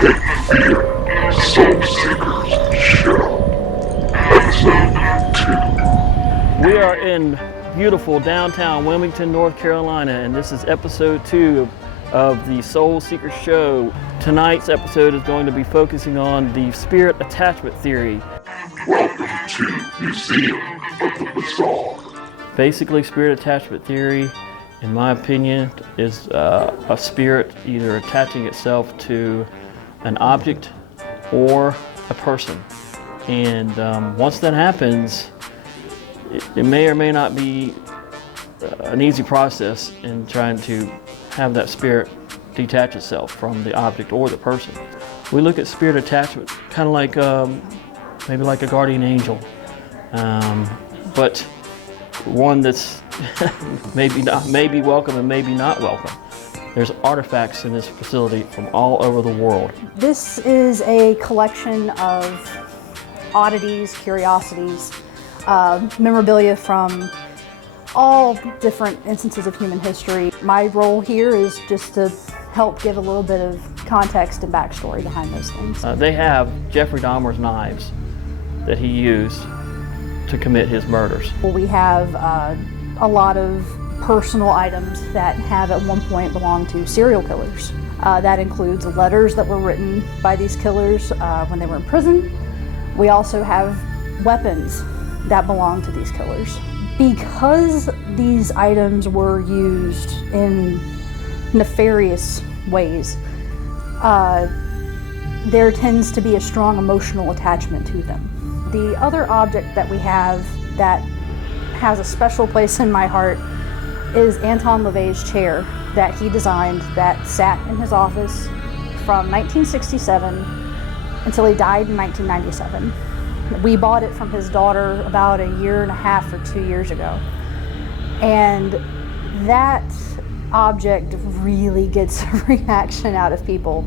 Soul Seekers Show, Episode 2. We are in beautiful downtown Wilmington, North Carolina, and this is episode 2 of the Soul Seekers Show. Tonight's episode is going to be focusing on the spirit attachment theory. Welcome to Museum of the Bizarre. Basically, spirit attachment theory, in my opinion, is a spirit either attaching itself to an object or a person. And once that happens, it may or may not be an easy process in trying to have that spirit detach itself from the object or the person. We look at spirit attachment kind of like maybe like a guardian angel, but one that's maybe welcome and maybe not welcome. There's artifacts in this facility from all over the world. This is a collection of oddities, curiosities, memorabilia from all different instances of human history. My role here is just to help give a little bit of context and backstory behind those things. They have Jeffrey Dahmer's knives that he used to commit his murders. We have a lot of personal items that have at one point belonged to serial killers. That includes letters that were written by these killers when they were in prison. We also have weapons that belong to these killers. Because these items were used in nefarious ways, there tends to be a strong emotional attachment to them. The other object that we have that has a special place in my heart is Anton LaVey's chair that he designed that sat in his office from 1967 until he died in 1997. We bought it from his daughter about a year and a half or 2 years ago. And that object really gets a reaction out of people.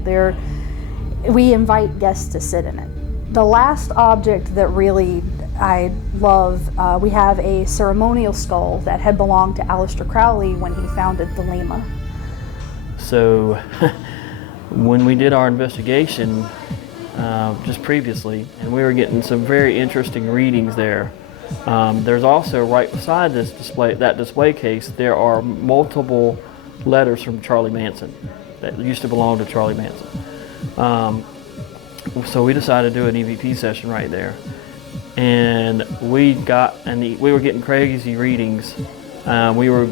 We invite guests to sit in it. The last object that really I love, we have a ceremonial skull that had belonged to Aleister Crowley when he founded Thelema. So when we did our investigation just previously, and we were getting some very interesting readings there. There's also right beside this display case, there are multiple letters from Charlie Manson that used to belong to Charlie Manson. So we decided to do an EVP session right there, and we were getting crazy readings. We were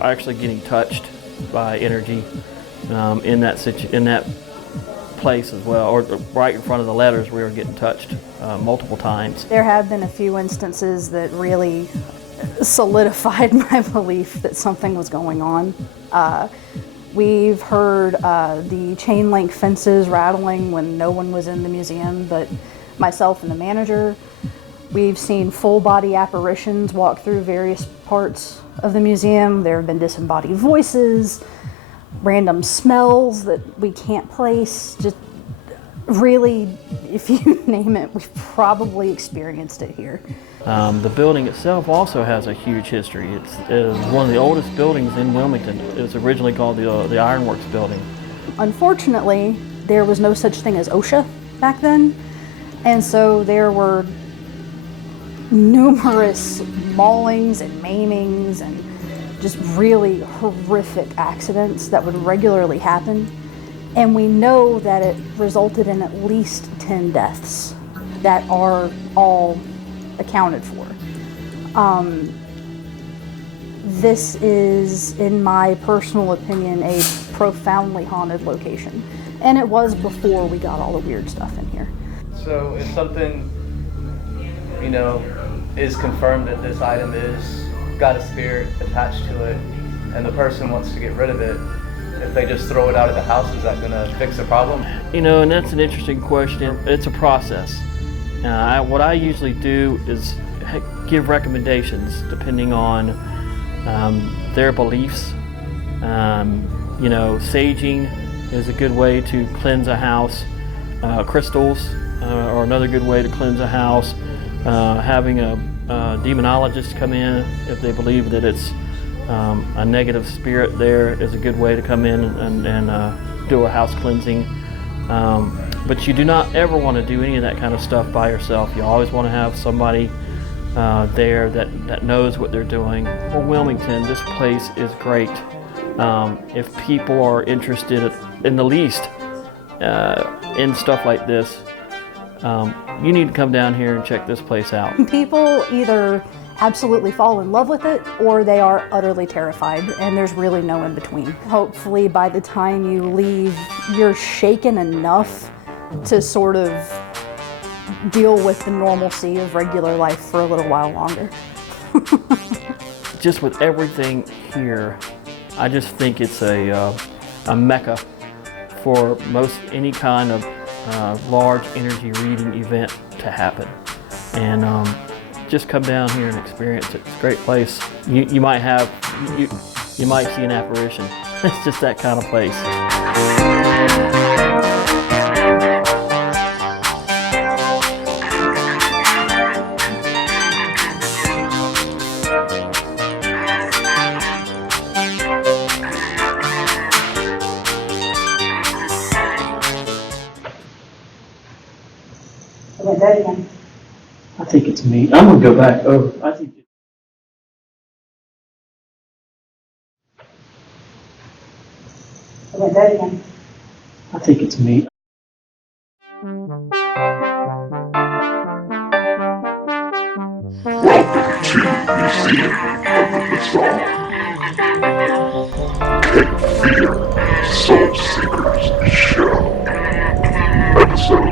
actually getting touched by energy in that place as well, or right in front of the letters. We were getting touched multiple times. There have been a few instances that really solidified my belief that something was going on. We've heard the chain link fences rattling when no one was in the museum but myself and the manager. We've seen full body apparitions walk through various parts of the museum. There have been disembodied voices, random smells that we can't place. Just really, if you name it, we've probably experienced it here. The building itself also has a huge history. It is one of the oldest buildings in Wilmington. It was originally called the Ironworks Building. Unfortunately, there was no such thing as OSHA back then, and so there were numerous maulings and maimings and just really horrific accidents that would regularly happen. And we know that it resulted in at least 10 deaths that are all accounted for. This is, in my personal opinion, a profoundly haunted location. And it was before we got all the weird stuff in here. So if something, is confirmed that this item is got a spirit attached to it, and the person wants to get rid of it, if they just throw it out of the house, is that going to fix the problem? And that's an interesting question. It's a process. What I usually do is give recommendations depending on their beliefs. Saging is a good way to cleanse a house. Crystals are another good way to cleanse a house. Having a demonologist come in if they believe that it's a negative spirit there is a good way to come in and do a house cleansing. But you do not ever want to do any of that kind of stuff by yourself. You always want to have somebody there that knows what they're doing. For Wilmington, this place is great. If people are interested in the least in stuff like this, you need to come down here and check this place out. People either absolutely fall in love with it or they are utterly terrified, and there's really no in between. Hopefully by the time you leave, you're shaken enough to sort of deal with the normalcy of regular life for a little while longer. Just with everything here, I just think it's a mecca for most any kind of large energy reading event to happen. And just come down here and experience it. It's a great place. You might see an apparition. It's just that kind of place. I think it's me. I'm gonna go back over. I think. I think it's me. Welcome to Museum of the Bizarre. Cape Fear, Soul Seekers Show. Episode